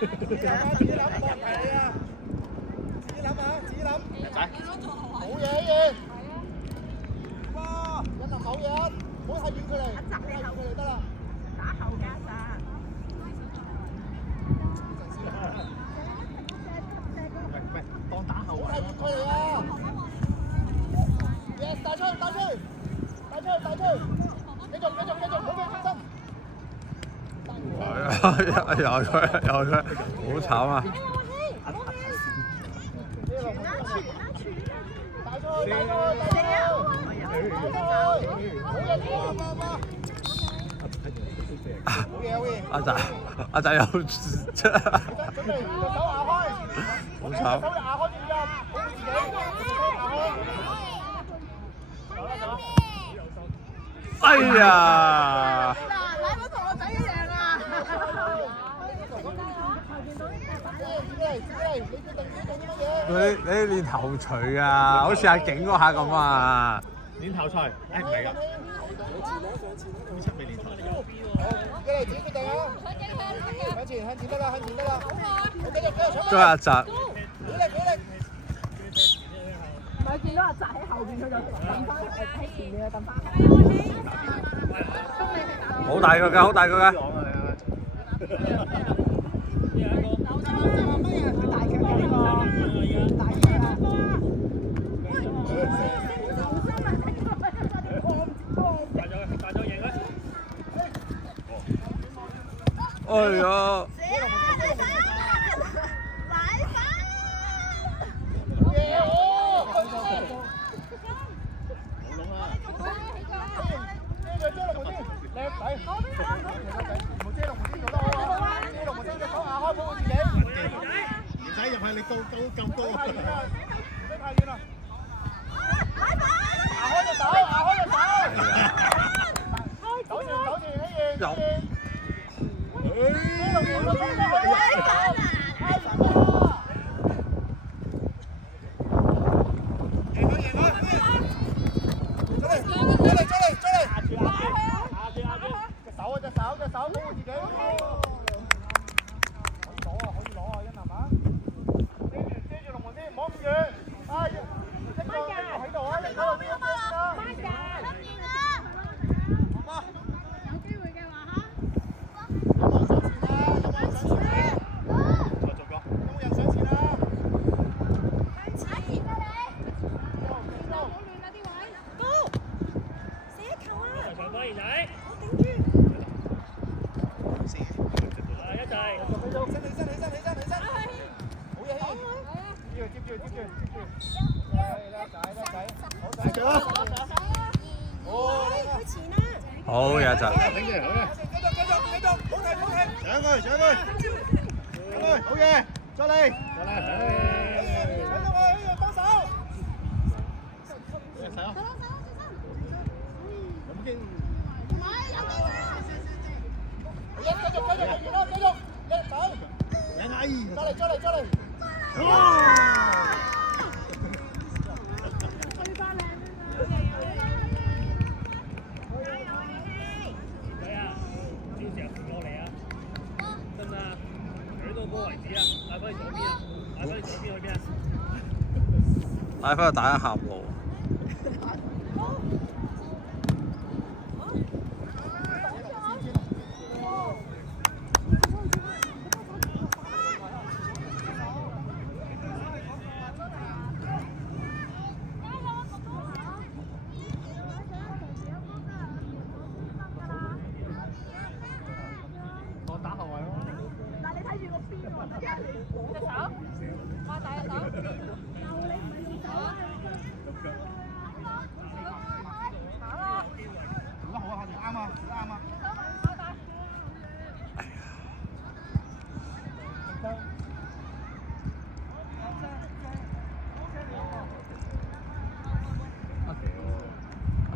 自己諗，冇人提你啊！自己諗下，自己諗。仔，冇嘢嘅。哇！一林冇嘢，唔好太遠距離，太遠距離得啦。打後加咋？喂，當打後唔好太遠距離啊！Yes，帶出去，帶出去，帶出去，帶出去，繼續，繼續，繼續，好嘅，專心。有佢，好慘啊！阿仔又出，準備手牙開，好慘。手牙開轉入，保護自己，哎呀！嗱，你唔好同我仔一樣啊！你練頭錘啊，好似阿景嗰下咁啊！練頭錘，誒唔係㗎，呢出未練頭。自己決定啊！向前得啦，向前得啦。繼續搶。都係阿澤。俾力！唔係見到阿澤喺後邊，佢就揼翻喺前面，揼翻。好大個㗎，好大個㗎！哎呀！唔使入去，你夠高啊！太遠啦！牙開隻手！走住，希燕！隻手保護自己。可以攞啊，欣南啊！遮住龍門先，唔好咁遠。一個喺度啊，一個喺度先啦。有機會嘅話嚇。有冇人上前啊？有冇人上前啊？向前啊你！唔好亂啊啲位。高，射一球啊！長波兒仔，我頂住。一齊。起身！好嘢，接住！得仔，好仔，繼續啊！佢前啊！好嘅，阿澤。繼續，好停！上去，好嘢，再嚟！睇到我，希望幫手。睇啊！有冇經？繼續，一走。再嚟。係啊，照時候過嚟啊！真啊，舉到波為止啊！帶翻去左邊啊！帶翻去左邊去邊啊？帶翻去大一峽路。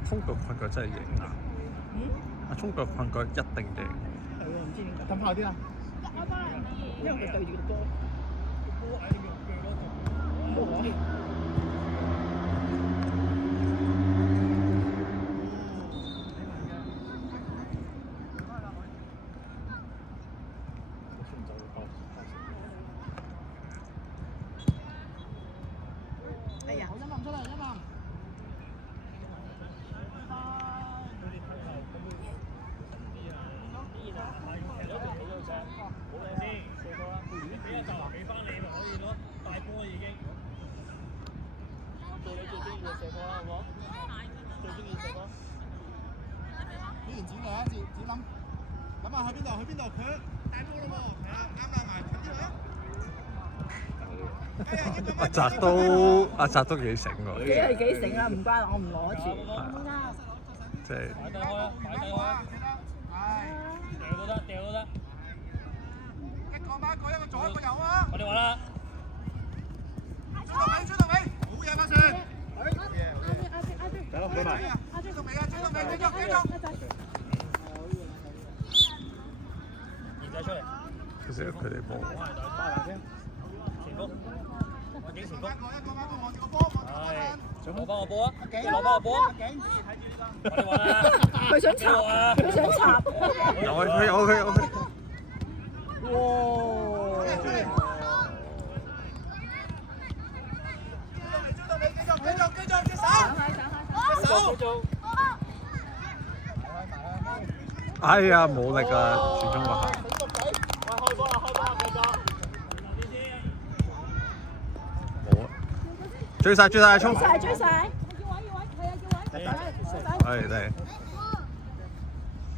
衝腳困腳真係型啊！阿衝腳困腳一定型。係喎，唔知點解。咁快啲啊！因為佢對住個波。波喺呢邊腳嗰度。波去邊度？佢帶波啦喎，係啊，啱啦，埋近啲啦。阿澤都幾醒喎。幾醒啊！唔關我唔攞住。即係。擺低開啊！擺低開啊！掉都得，掉都得。一個孖個，一個左一個右啊！我哋話啦。追到尾，好嘢，馬上。走，俾埋。追到尾啊！繼續。二仔出嚟。其實佢哋波。前鋒，我幾前鋒。一個望住個波。係，攞翻個波啊！攞翻個波啊！我哋話啦。佢想插，佢想插。有佢。哇！繼續，隻手。哎呀，冇力啊！傳中嗰下。開波啦！冇啊！追晒，衝！追晒！係。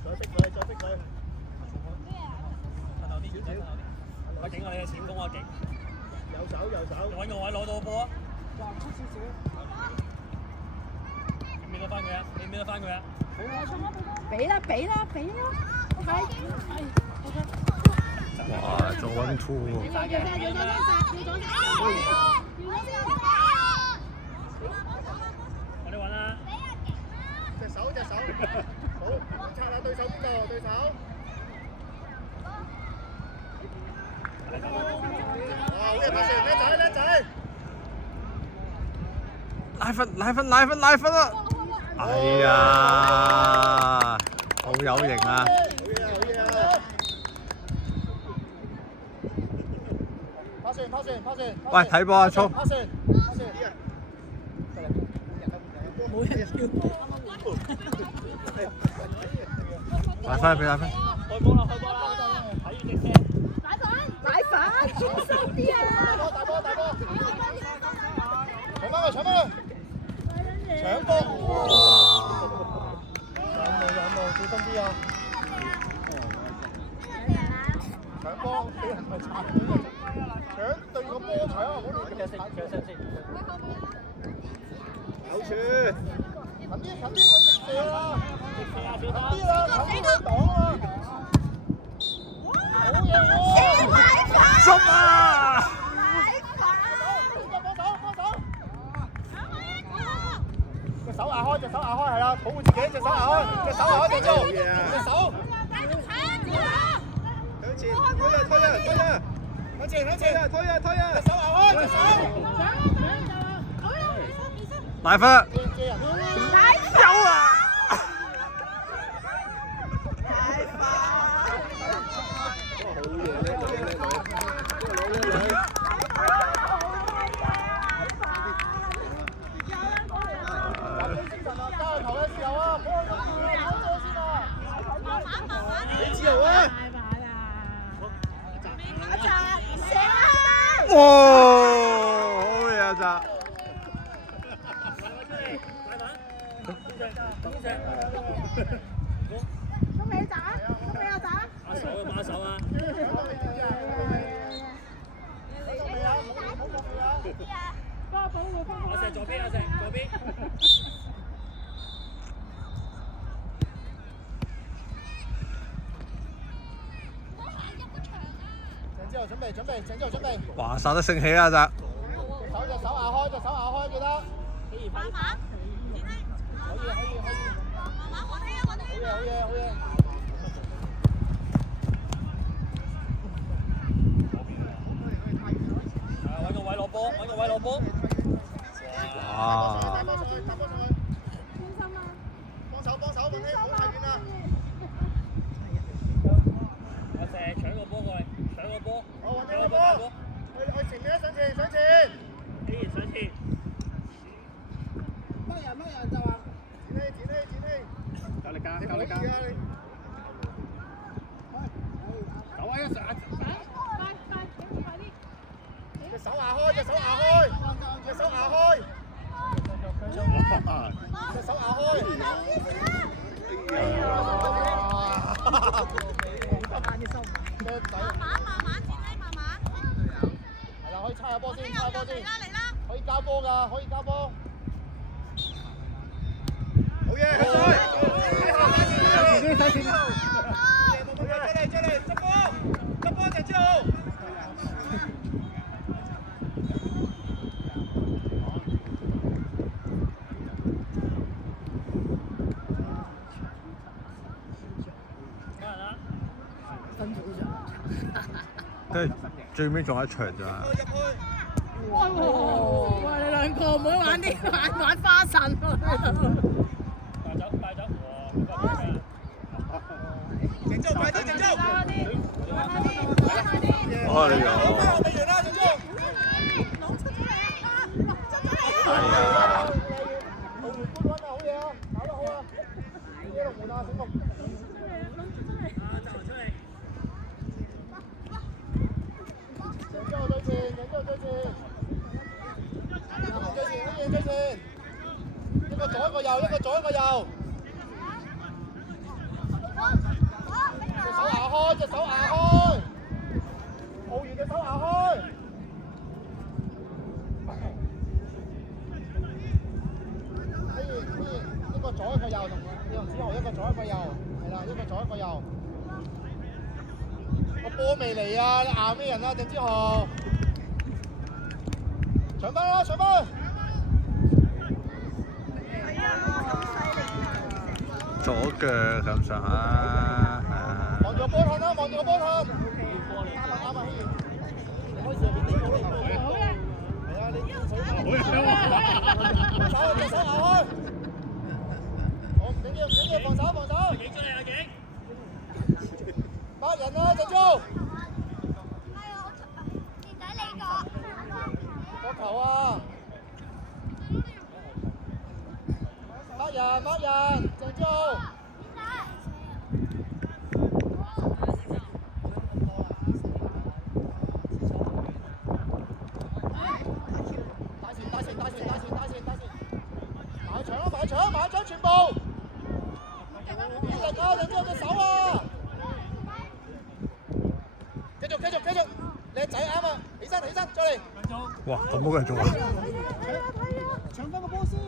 再逼佢。阿景啊，你係前鋒啊，景。右手。揾個位攞到個波啊！免得翻佢啊！你免得翻佢啊！俾啦！哇，做1-2喎！我哋揾啦！隻手，好，擦下對手邊度？對手。哇，好嘢，馬上，叻仔！拉分啊！哎呀，好有型啊！拍線。喂，睇波啊，衝！拍線。冇人叫。拉分。開波啦！睇住隻車。奶粉，專心啲啊！大波！搶翻佢！搶波！有冇？小心啲啊！搶波，俾人咪拆佢！搶對個波搶啊！唔好亂咁先。有處，近啲，我直射啦！近啲啦，近啲擋啊！好嘢喎！捉啊！隻手壓開，係啦，保護自己，隻手壓開，記住，隻手。向前，推啊！隻手壓開，隻手。大分。有啊！哇！好嘢啊！咋？把手啊！阿石左邊。準備。哇！殺得盛起啊！咋？隻手壓開，記得。慢慢。可以。慢慢，我睇。好嘢。揾個位攞波。哇！幫手，唔好太遠啦。阿石搶個波過嚟，搶個波。去前面，上前。上前。乜人就話？夠力㗎！走啊！一上。隻手壓開。隻手壓開。係啦，可以猜下波先，猜下波先。可以交波㗎，可以交波。好嘢，好水！自己睇先。這裡，執波，鄭之浩。跟住最尾仲有一場咋。哇！你兩個唔好玩花神喎！帶走，鄭州快啲，鄭州！哦，你有。未完啦，鄭州！係啊。後門搬穩啊，好嘢啊，搞得好啊！呢龍門啊，醒目。鄭州對前，一個左一個右，隻手牙開，奧源隻手牙開。一個左一個右，同子豪一個左一個右，係啦，一個左一個右。個波未嚟啊！你拗咩人啊？鄭之豪，搶翻啦！搶翻！左腳咁上下，望住個波氹啦，望住個波氹。啱啊，開始入邊頂波咯。係啊，你隻手咬開。好，唔緊要，防守。警出嚟啊，警！八人啦，鄭州。個球啊！八人，鄭州。大搶全部！啲力啊，鄭州隻手啊！繼續，靚仔啱啊！起身，再嚟！哇，咁多人做啊！搶翻個波先。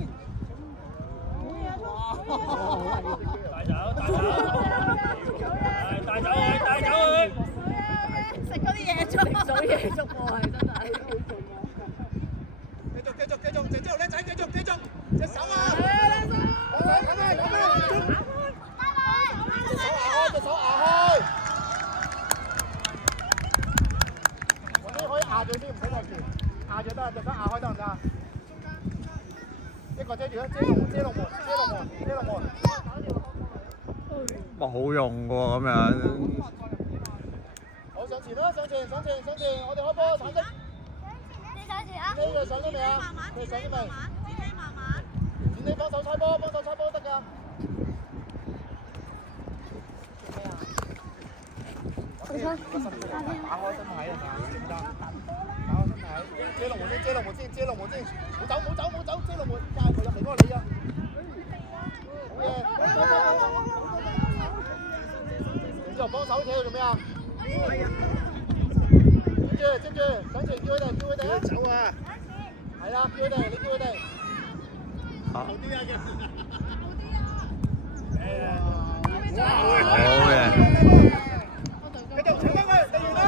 帶走佢！食嗰啲嘢粥，喎係真係。繼續，鄭州靚仔，繼續，隻手啊！隻手牙開！我哋可以壓住先，唔使太前，壓住得，隻手壓開得唔得？一個遮住啦，遮龍門。冇用喎咁樣。好上前，我哋開波產生。呢個上咗未啊？你上咗未？展你幫手猜波得㗎。打開身體係嘛？打開身體。遮龍門先，冇走，遮龍門，帶佢入嚟嗰個你啊！好嘢！之後幫手企喺度做咩啊？接住，上前叫佢哋啊！走啊！係啦，你叫佢哋。好啲啊嘅。好嘅。繼續搶翻佢，第二啦！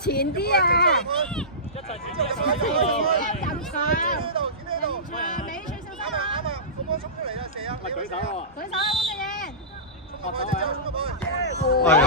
前啲啊！一齊前啲，咁長，你最小心啊！個波衝出嚟啦，射啊！舉手啊！舉手啊，潘志賢！衝入去，衝入去！哎呀！